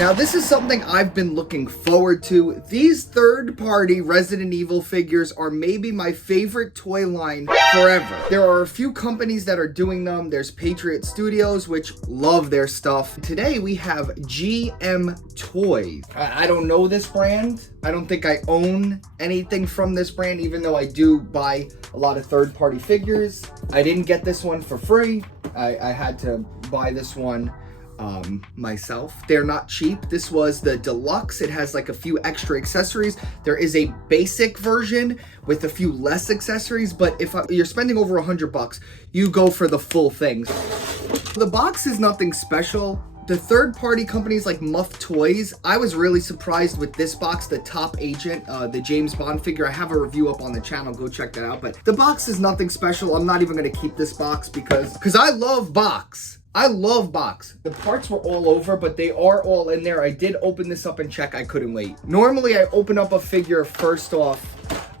Now, this is something I've been looking forward to. These third-party Resident Evil figures are maybe my favorite toy line forever. There are a few companies that are doing them. There's Patriot Studios, which love their stuff. Today, we have Gmtoys. I don't know this brand. I don't think I own anything from this brand, even though I do buy a lot of third-party figures. I didn't get this one for free. I had to buy this one myself. They're not cheap. This was the deluxe. It has like a few extra accessories. There is a basic version with a few less accessories, but if you're spending over $100, you go for the full things. The box is nothing special. The third-party companies like Muff Toys, I was really surprised with this box, the Top Agent, the James Bond figure. I have a review up on the channel, go check that out. But the box is nothing special. I'm not even going to keep this box because I love box. I love box. The parts were all over, but they are all in there. I did open this up and check. I couldn't wait. Normally, I open up a figure first off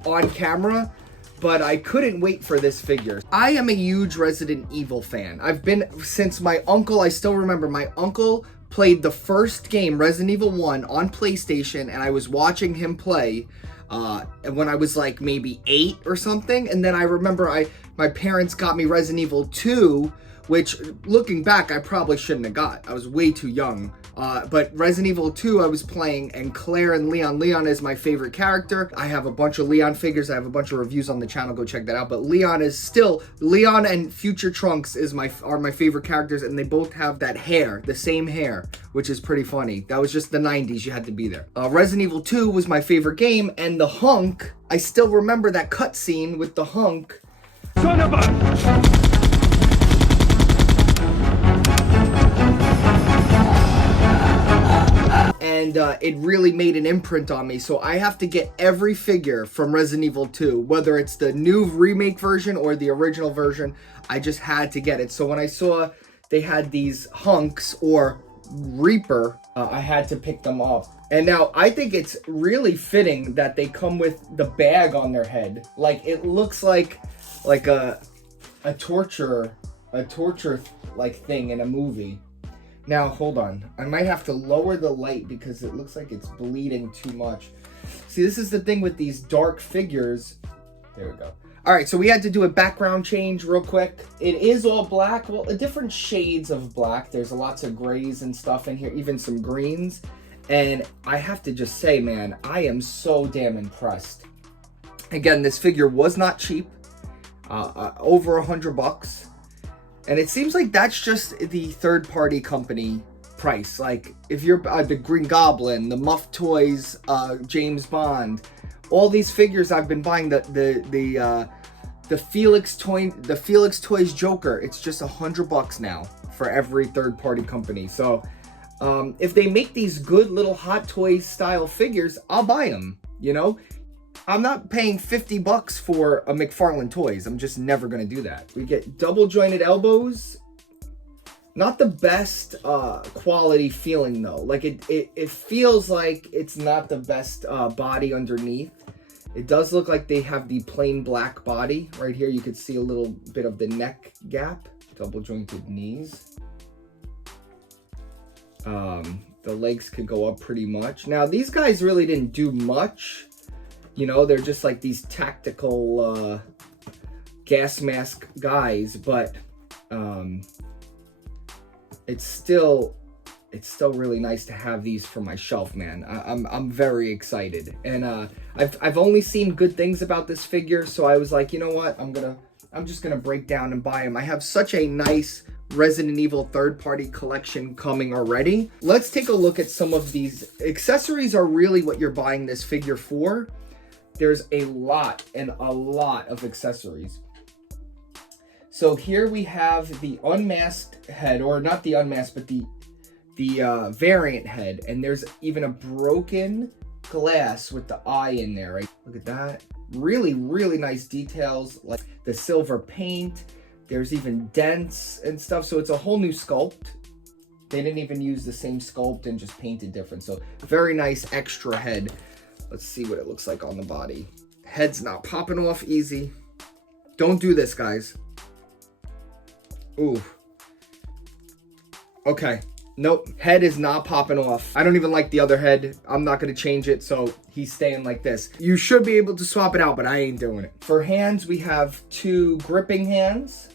on camera, but I couldn't wait for this figure. I am a huge Resident Evil fan. I've been since my uncle, I still remember my uncle played the first game, Resident Evil 1, on PlayStation, and I was watching him play when I was like maybe 8 or something. And then I remember my parents got me Resident Evil 2, which looking back, I probably shouldn't have got. I was way too young. But Resident Evil 2 I was playing, and Claire and Leon. Leon is my favorite character. I have a bunch of Leon figures. I have a bunch of reviews on the channel. Go check that out. But Leon and Future Trunks are my favorite characters, and they both have that hair, the same hair, which is pretty funny. That was just the 90s. You had to be there. Resident Evil 2 was my favorite game, and the Hunk, I still remember that cutscene with the Hunk. Son of a... And it really made an imprint on me. So I have to get every figure from Resident Evil 2, whether it's the new remake version or the original version. I just had to get it. So when I saw they had these Hunks or Reaper, I had to pick them up. And now I think it's really fitting that they come with the bag on their head. Like it looks like a torture like thing in a movie. Now, hold on. I might have to lower the light because it looks like it's bleeding too much. See, this is the thing with these dark figures. There we go. All right, so we had to do a background change real quick. It is all black. Well, different shades of black. There's lots of grays and stuff in here, even some greens. And I have to just say, man, I am so damn impressed. Again, this figure was not cheap. Over $100. And it seems like that's just the third-party company price. Like, if you're the Green Goblin, the Muff Toys, James Bond, all these figures I've been buying, the Felix Toys Joker, it's just $100 now for every third-party company. So, if they make these good little Hot Toys style figures, I'll buy them. You know. I'm not paying $50 for a McFarlane Toys. I'm just never going to do that. We get double jointed elbows. Not the best quality feeling though. Like it feels like it's not the best body underneath. It does look like they have the plain black body. Right here you could see a little bit of the neck gap. Double jointed knees. The legs could go up pretty much. Now these guys really didn't do much. You know, they're just like these tactical gas mask guys, but it's still really nice to have these for my shelf, man. I'm very excited, and I've only seen good things about this figure, so I was like, you know what, I'm just gonna break down and buy them. I have such a nice Resident Evil third-party collection coming already. Let's take a look at some of these. Accessories are really what you're buying this figure for. There's a lot of accessories. So here we have the unmasked head, or not the unmasked, but the variant head. And there's even a broken glass with the eye in there, right? Look at that. Really, really nice details, like the silver paint. There's even dents and stuff. So it's a whole new sculpt. They didn't even use the same sculpt and just painted different. So very nice extra head. Let's see what it looks like on the body. Head's not popping off easy. Don't do this, guys. Ooh. Okay. Nope, head is not popping off. I don't even like the other head. I'm not gonna change it, so he's staying like this. You should be able to swap it out, but I ain't doing it. For hands, we have 2 gripping hands,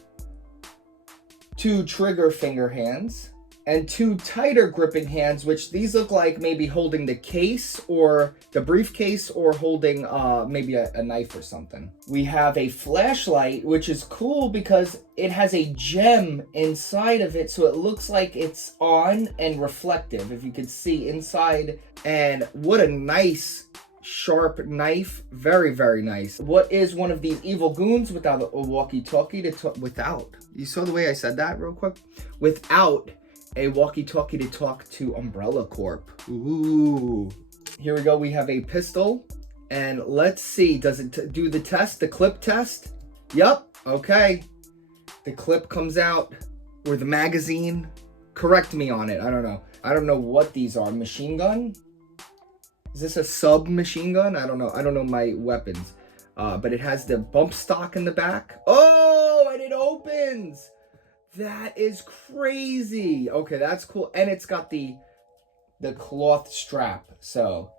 2 trigger finger hands, and 2 tighter gripping hands, which these look like maybe holding the case or the briefcase or holding maybe a knife or something. We have a flashlight, which is cool because it has a gem inside of it, so it looks like it's on and reflective, if you could see inside. And what a nice sharp knife. Very, very nice. What is one of these evil goons without a walkie-talkie to talk without? You saw the way I said that real quick? Without a walkie-talkie to talk to Umbrella Corp. Ooh. Here we go. We have a pistol. And let's see. Does it do the test? The clip test? Yup. Okay. The clip comes out. Or the magazine. Correct me on it. I don't know. I don't know what these are. Machine gun? Is this a submachine gun? I don't know. I don't know my weapons. But it has the bump stock in the back. Oh, and it opens. That is crazy. Okay, that's cool. And it's got the cloth strap. So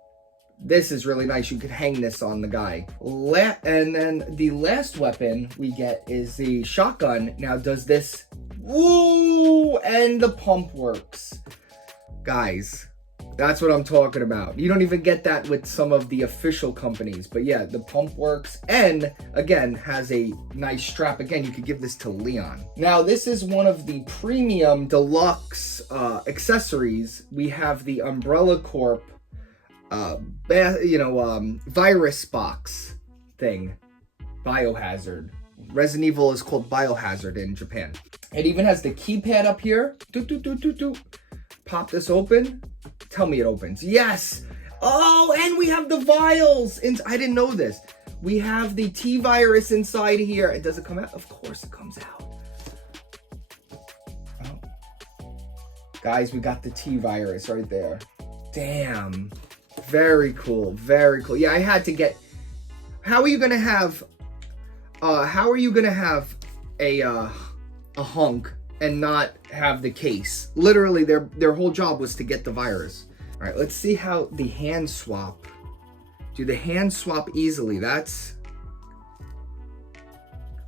this is really nice. You could hang this on the guy. And then the last weapon we get is the shotgun. Now, does this... Woo! And the pump works. Guys, that's what I'm talking about. You don't even get that with some of the official companies. But yeah, the pump works. And again, has a nice strap. Again, you could give this to Leon. Now, this is one of the premium deluxe accessories. We have the Umbrella Corp virus box thing. Biohazard. Resident Evil is called Biohazard in Japan. It even has the keypad up here. Pop this open. Tell me it opens. Yes! Oh, and we have the vials! I didn't know this. We have the T-virus inside here. Does it come out? Of course it comes out. Oh. Guys, we got the T-virus right there. Damn. Very cool. Very cool. Yeah, I had to get... How are you gonna have a hunk and not have the case? Literally, their whole job was to get the virus. All right, let's see how the hands swap. Do the hands swap easily? That's...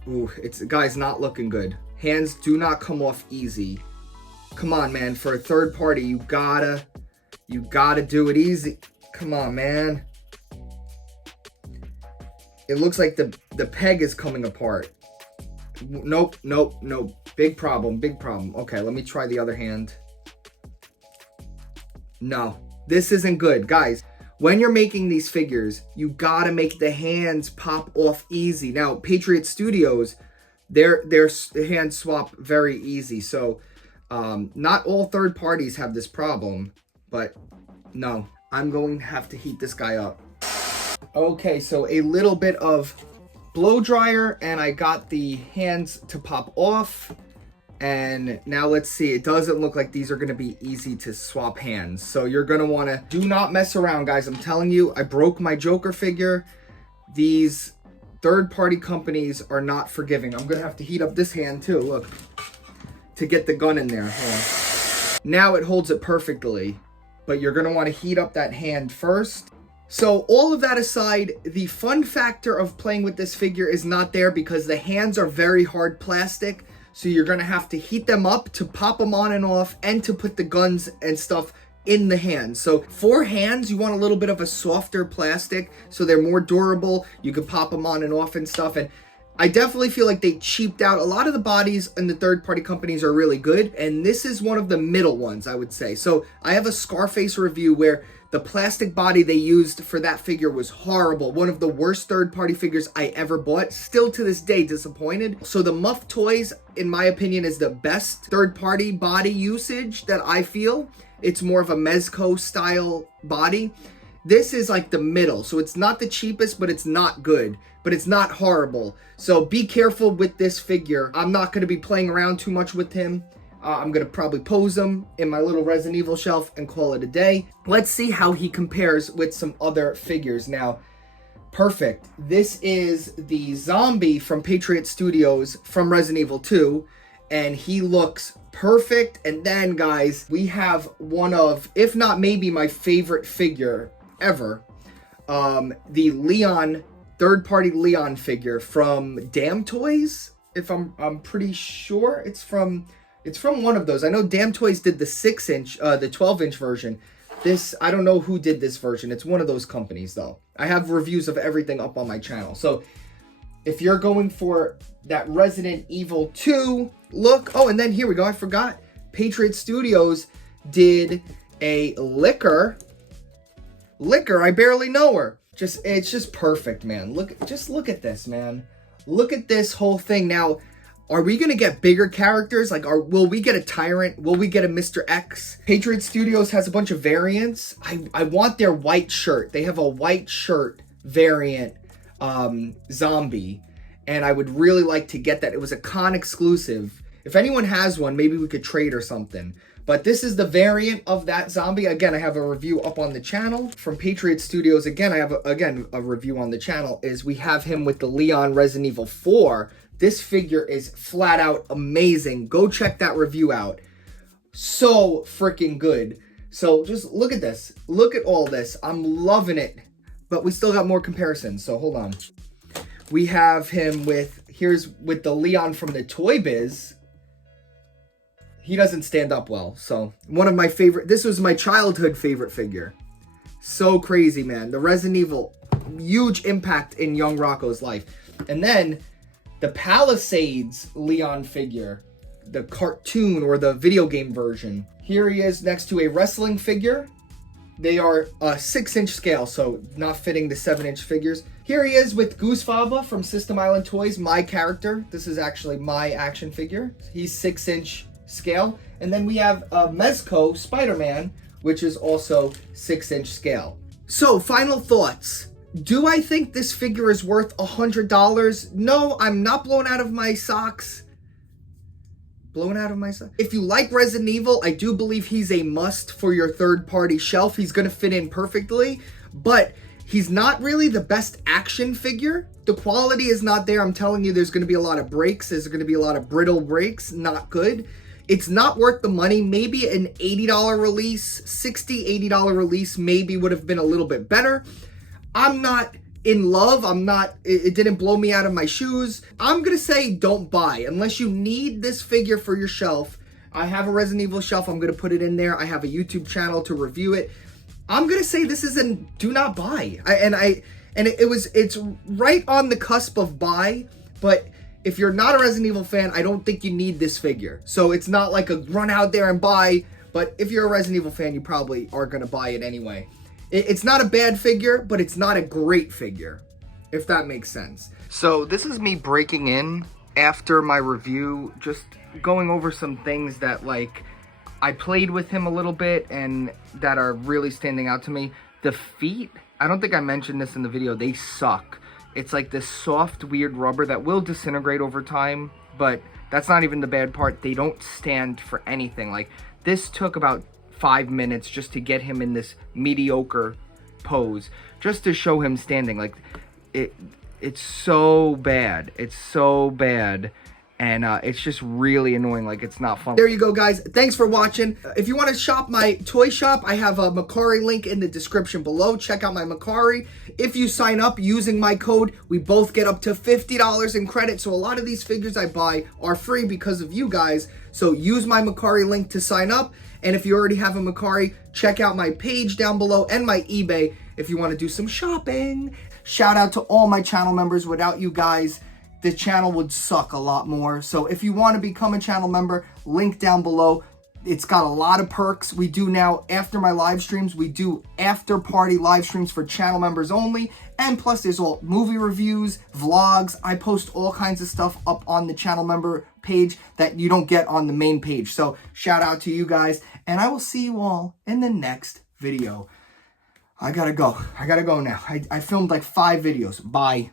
Ooh, guys, not looking good. Hands do not come off easy. Come on, man. For a third party, you gotta do it easy. Come on, man. It looks like the peg is coming apart. Nope. Big problem. Okay, let me try the other hand. No, this isn't good. Guys, when you're making these figures, you gotta make the hands pop off easy. Now, Patriot Studios, their hand swap very easy. So, not all third parties have this problem, but no, I'm going to have to heat this guy up. Okay, so a little bit of blow dryer and I got the hands to pop off. And now let's see, it doesn't look like these are gonna be easy to swap hands. So you're gonna wanna, do not mess around, guys. I'm telling you, I broke my Joker figure. These third-party companies are not forgiving. I'm gonna have to heat up this hand too, look, to get the gun in there. Hold on. Now it holds it perfectly, but you're gonna wanna heat up that hand first. So all of that aside, the fun factor of playing with this figure is not there because the hands are very hard plastic. So you're going to have to heat them up to pop them on and off and to put the guns and stuff in the hands. So for hands, you want a little bit of a softer plastic so they're more durable. You can pop them on and off and stuff. And I definitely feel like they cheaped out. A lot of the bodies in the third-party companies are really good. And this is one of the middle ones, I would say. So I have a Scarface review where the plastic body they used for that figure was horrible. One of the worst third-party figures I ever bought. Still to this day disappointed. So the Muff Toys, in my opinion, is the best third-party body usage that I feel. It's more of a Mezco style body. This is like the middle. So it's not the cheapest, but it's not good. But it's not horrible. So be careful with this figure. I'm not going to be playing around too much with him. I'm going to probably pose him in my little Resident Evil shelf and call it a day. Let's see how he compares with some other figures. Now, perfect. This is the zombie from Patriot Studios from Resident Evil 2. and he looks perfect. And then, guys, we have one of, if not maybe my favorite figure ever, the Leon, third-party Leon figure from Gmtoys. If I'm pretty sure it's from one of those. I know Gmtoys did the 6-inch, the 12-inch version. This, I don't know who did this version. It's one of those companies, though. I have reviews of everything up on my channel. So if you're going for that Resident Evil 2 look, oh, and then here we go. I forgot. Patriot Studios did a Liquor. I barely know her. It's just perfect, man. Look at this, man. Look at this whole thing. Now, are we gonna get bigger characters? Like, will we get a Tyrant? Will we get a Mr. X? Patriot Studios has a bunch of variants. I want their white shirt. They have a white shirt variant zombie, and I would really like to get that. It was a con exclusive. If anyone has one, maybe we could trade or something. But this is the variant of that zombie. Again, I have a review up on the channel from Patriot Studios. Again, I have a review on the channel. We have him with the Leon Resident Evil 4. This figure is flat out amazing. Go check that review out. So freaking good. So just look at this. Look at all this. I'm loving it. But we still got more comparisons, so hold on. We have him with the Leon from the Toy Biz. He doesn't stand up well, so one of my favorite, this was my childhood favorite figure. So crazy, man. The Resident Evil, huge impact in young Rocco's life. And then the Palisades Leon figure, the cartoon or the video game version. Here he is next to a wrestling figure. They are a 6-inch scale, so not fitting the 7-inch figures. Here he is with Goose Faba from System Island Toys, my character. This is actually my action figure. He's 6-inch scale. And then we have Mezco Spider-Man, which is also 6-inch scale. So, final thoughts. Do I think this figure is worth $100? No, I'm not blown out of my socks. If you like Resident Evil, I do believe he's a must for your third-party shelf. He's going to fit in perfectly, but he's not really the best action figure. The quality is not there. I'm telling you, there's going to be a lot of breaks. There's going to be a lot of brittle breaks. Not good. It's not worth the money. Maybe an $80 release, $60, $80 release maybe would have been a little bit better. I'm not in love. It didn't blow me out of my shoes. I'm going to say don't buy unless you need this figure for your shelf. I have a Resident Evil shelf. I'm going to put it in there. I have a YouTube channel to review it. I'm going to say this is a do not buy. It's right on the cusp of buy, but if you're not a Resident Evil fan, I don't think you need this figure. So it's not like a run out there and buy, but if you're a Resident Evil fan, you probably are going to buy it anyway. It's not a bad figure, but it's not a great figure, if that makes sense. So this is me breaking in after my review, just going over some things that, like, I played with him a little bit and that are really standing out to me. The feet, I don't think I mentioned this in the video, they suck. It's like this soft, weird rubber that will disintegrate over time, but that's not even the bad part. They don't stand for anything. Like, this took about 5 minutes just to get him in this mediocre pose, just to show him standing. Like, it's so bad. It's so bad. And it's just really annoying. Like, it's not fun. There you go, guys. Thanks for watching. If you want to shop my toy shop, I have a Mercari link in the description below. Check out my Mercari. If you sign up using my code, we both get up to $50 in credit. So a lot of these figures I buy are free because of you guys. So use my Mercari link to sign up. And if you already have a Mercari, check out my page down below and my eBay if you want to do some shopping. Shout out to all my channel members. Without you guys, the channel would suck a lot more. So if you want to become a channel member, link down below. It's got a lot of perks. We do now, after my live streams, we do after party live streams for channel members only. And plus there's all movie reviews, vlogs. I post all kinds of stuff up on the channel member page that you don't get on the main page. So shout out to you guys. And I will see you all in the next video. I gotta go now. I filmed like 5 videos. Bye.